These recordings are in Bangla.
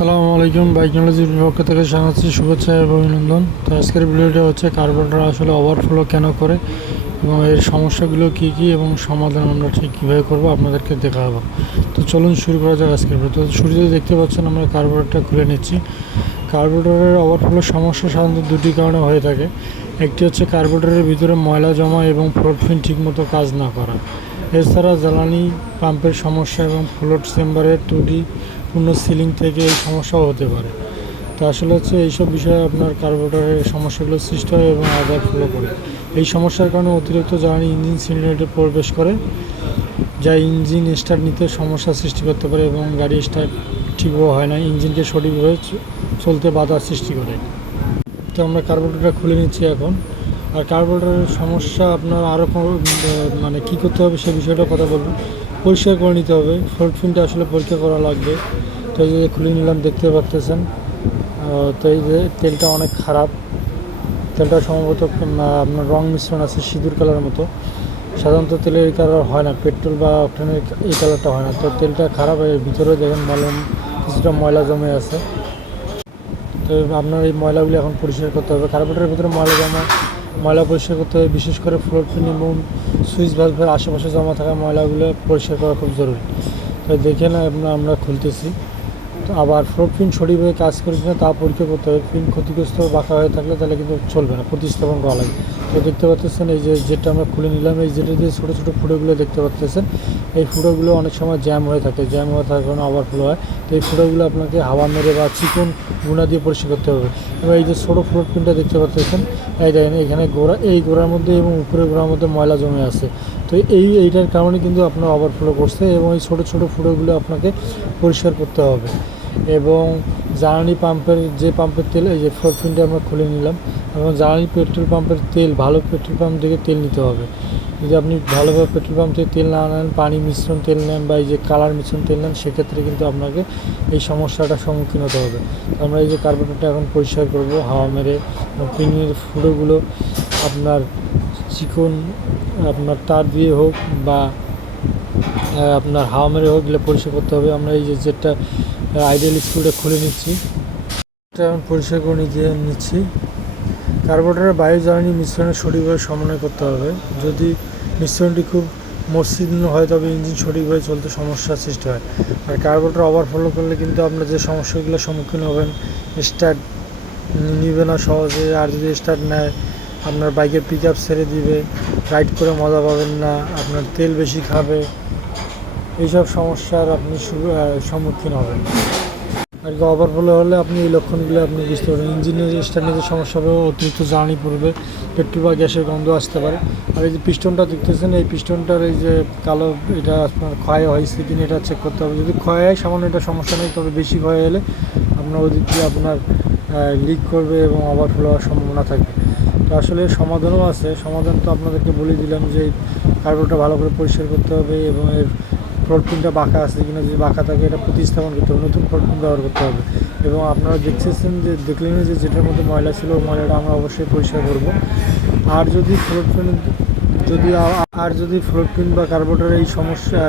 আসসালামু আলাইকুম বাইকনোলজির পক্ষ থেকে জানাচ্ছি শুভেচ্ছা এবং অভিনন্দন। তো আজকের ভিডিওটা হচ্ছে কার্বনটা আসলে ওভারফ্লো কেন করে এবং এর সমস্যাগুলো কী কী এবং সমাধান আমরা ঠিক কীভাবে করব আপনাদেরকে দেখাবো। তো চলুন শুরু করা যাক আজকের ভিডিও। তো শুরুতে দেখতে পাচ্ছেন আমরা কার্বোরেটরটা খুলে নিচ্ছি। কার্বোরেটরের ওভারফ্লোর সমস্যা সাধারণত দুটি কারণে হয়ে থাকে। একটি হচ্ছে কার্বোরেটরের ভিতরে ময়লা জমা এবং ফ্লোট ফিন ঠিকমতো কাজ না করা। এছাড়া জ্বালানি পাম্পের সমস্যা এবং ফ্লোট চেম্বারের ত্রুটি পূর্ণ সিলিং থেকে এই সমস্যাও হতে পারে। তো আসলে হচ্ছে এইসব বিষয়ে আপনার কার্বোরেটরের সমস্যাগুলো সৃষ্টি হয় এবং আদার ফলো করে। এই সমস্যার কারণে অতিরিক্ত জ্বালানি ইঞ্জিন সিলিন্ডারে প্রবেশ করে, যা ইঞ্জিন স্টার্ট নিতে সমস্যা সৃষ্টি করতে পারে এবং গাড়ি স্টার্ট ঠিকভাবে হয় না, ইঞ্জিনকে সঠিকভাবে চলতে বাধা সৃষ্টি করে। তো আমরা কার্বোরেটরটা খুলে নিচ্ছি এখন। আর কার্বোরেটরের সমস্যা আপনার আরও মানে কী করতে হবে সে বিষয়টা কথা বলব। পরিষ্কার করে নিতে হবে। ফ্লোট ফিনটা আসলে পরীক্ষা করা লাগবে। তো এই যে খুলে নিলাম, দেখতে পাচ্তেছেন তো এই যে তেলটা অনেক খারাপ। তেলটা সম্ভবত আপনার রং মিশ্রণ আছে, সিঁদুর কালারের মতো। সাধারণত তেলের এই কালার হয় না, পেট্রোল বা অকটেনের এই কালারটা হয় না। তো তেলটা খারাপ, এর ভিতরে দেখেন মলম, কিছুটা ময়লা জমে আছে। তো আপনার এই ময়লাগুলি এখন পরিষ্কার করতে হবে। কার্বোরেটরের ভিতরে ময়লা জমা ময়লা পরিষ্কার করতে হবে, বিশেষ করে ফ্লোর ফিন এবং সুইচ বাল্বের আশেপাশে জমা থাকা ময়লাগুলো পরিষ্কার করা খুব জরুরি। তো দেখে না আমরা খুলতেছি। আবার পিন সঠিকভাবে কাজ করে কিনা তা পরীক্ষা করতে হবে। পিন ক্ষতিগ্রস্ত বাঁকা হয়ে থাকলে তাহলে কিন্তু চলবে না, প্রতিস্থাপন করা লাগে। তো দেখতে পাচ্ছেন এই যে যেটা আমরা খুলে নিলাম, এই যেটা দিয়ে ছোটো ছোটো ফুটোগুলো দেখতে পাচ্ছেন, এই ফুটোগুলো অনেক সময় জ্যাম হয়ে থাকে। জ্যাম হয়ে থাকার কারণে ওভারফ্লো হয়। তো এই ফুটোগুলো আপনাকে হাওয়া মেরে বা চিকন গুঁড়া দিয়ে পরিষ্কার করতে হবে। এবার এই যে ছোটো ফ্লোর পিনটা দেখতে পাচ্ছেন, এই দেখেন এখানে গোড়া, এই গোড়ার মধ্যে এবং উপরের গোড়ার মধ্যে ময়লা জমে আছে। তো এই, এইটার কারণে কিন্তু আপনার ওভারফ্লো করছে এবং এই ছোটো ছোটো ফুটোগুলো আপনাকে পরিষ্কার করতে হবে। এবং জ্বালানি পাম্পের যে পাম্পের তেল, এই যে ফ্লোর পিনটা আমরা খুলে নিলাম এবং জ্বালানি পেট্রোল পাম্পের তেল, ভালো পেট্রোল পাম্প থেকে তেল নিতে হবে। যদি আপনি ভালোভাবে পেট্রোল পাম্প থেকে তেল না নেন, পানি মিশ্রণ তেল নেন বা এই যে কালার মিশ্রণ তেল নেন, সেক্ষেত্রে কিন্তু আপনাকে এই সমস্যাটার সম্মুখীন হতে হবে। আমরা এই যে কার্বোরেটরটা এখন পরিষ্কার করব, হাওয়া মেরে পিনের ফুটোগুলো আপনার চিকন, আপনার তার দিয়ে হোক বা আপনার হাওয়া মেরে হোক, এগুলো পরিষ্কার করতে হবে। আমরা এই যে যেটা আইডিয়াল স্কুলটা খুলে নিচ্ছি। এটা পরিষ্কার করে নিতে নিচ্ছি। কার্বোরেটরের বায়ু জ্বালানি মিশ্রণের সঠিকভাবে সমন্বয় করতে হবে। যদি মিশ্রণটি খুব মসৃণ হয়, তবে ইঞ্জিন সঠিকভাবে চলতে সমস্যার সৃষ্টি হয়। আর কার্বোরেটর ওভারফ্লো করলে কিন্তু আপনার যে সমস্যাগুলোর সম্মুখীন হবেন স্টার্ট নিবে না সহজে। আর যদি স্টার্ট নেয়, আপনার বাইকের পিক আপ ছেড়ে দিবে। রাইড করে মজা পাবেন না। আপনার তেল বেশি খাবে। এইসব সমস্যার আপনি সম্মুখীন হবেন। আর কি ওভারফ্লো হলে আপনি এই লক্ষণগুলো আপনি বুঝতে পারবেন। ইঞ্জিনের নিতে সমস্যা হবে, অতিরিক্ত জ্বালানি পড়বে পেট্রোল বা গ্যাসের গন্ধ আসতে পারে। আর এই যে পিস্টনটা দেখতেছেন, এই পিস্টনটার এই যে কালো এটা আপনার ক্ষয় হয়েছে কিনা এটা চেক করতে হবে। যদি ক্ষয় হয়, সামান্য এটা সমস্যা নেই, তবে বেশি ক্ষয় হলে আপনার ওদিক দিয়ে আপনার লিক করবে এবং ওভারফ্লো হওয়ার সম্ভাবনা থাকবে। তো আসলে সমাধানও আছে। সমাধান তো আপনাদেরকে বলে দিলাম যে কার্বোটা ভালো করে পরিষ্কার করতে হবে এবং এর ফ্লোর পিনটা বাঁকা আছে কিনা, যদি বাঁকা থাকে এটা প্রতিস্থাপন করতে হবে, নতুন পিন ব্যবহার করতে হবে। এবং আপনারা দেখতেছেন যে, দেখলেন যে যেটার মধ্যে ময়লা ছিল ময়লাটা আমরা অবশ্যই পরিষ্কার করব। আর যদি পিন যদি আর যদি ফ্লোর পিন বা কার্বোটার এই সমস্যা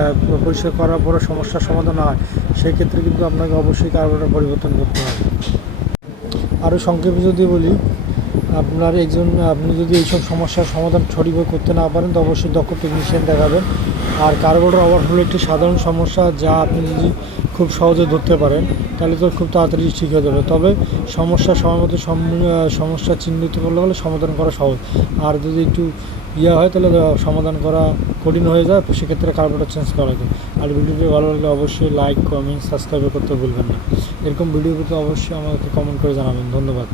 পরিষ্কার করার পরে সমস্যার সমাধান হয় সেই ক্ষেত্রে কিন্তু আপনাকে অবশ্যই কার্বোটার পরিবর্তন করতে হবে। আরও সংক্ষেপে যদি বলি আপনার একজন আপনি যদি এইসব সমস্যার সমাধান সঠিকভাবে করতে না পারেন, তো অবশ্যই দক্ষ টেকনিশিয়ান দেখাবেন। আর কার্বোটার ওভারফ্লো একটি সাধারণ সমস্যা যা আপনি যদি খুব সহজে ধরতে পারেন, তাহলে তো খুব তাড়াতাড়ি ঠিক হয়ে যাবে। তবে সমস্যা সময় মতো সমস্যা চিহ্নিত করলে হলে সমাধান করা সহজ। আর যদি একটু ইয়ে হয়, তাহলে সমাধান করা কঠিন হয়ে যায়, সেক্ষেত্রে কার্বোটার চেঞ্জ করা যায়। আর ভিডিওটি ভালো লাগলে অবশ্যই লাইক কমেন্ট সাবস্ক্রাইব করতে ভুলবেন না। এরকম ভিডিও পেতে অবশ্যই আমাকে কমেন্ট করে জানাবেন। ধন্যবাদ।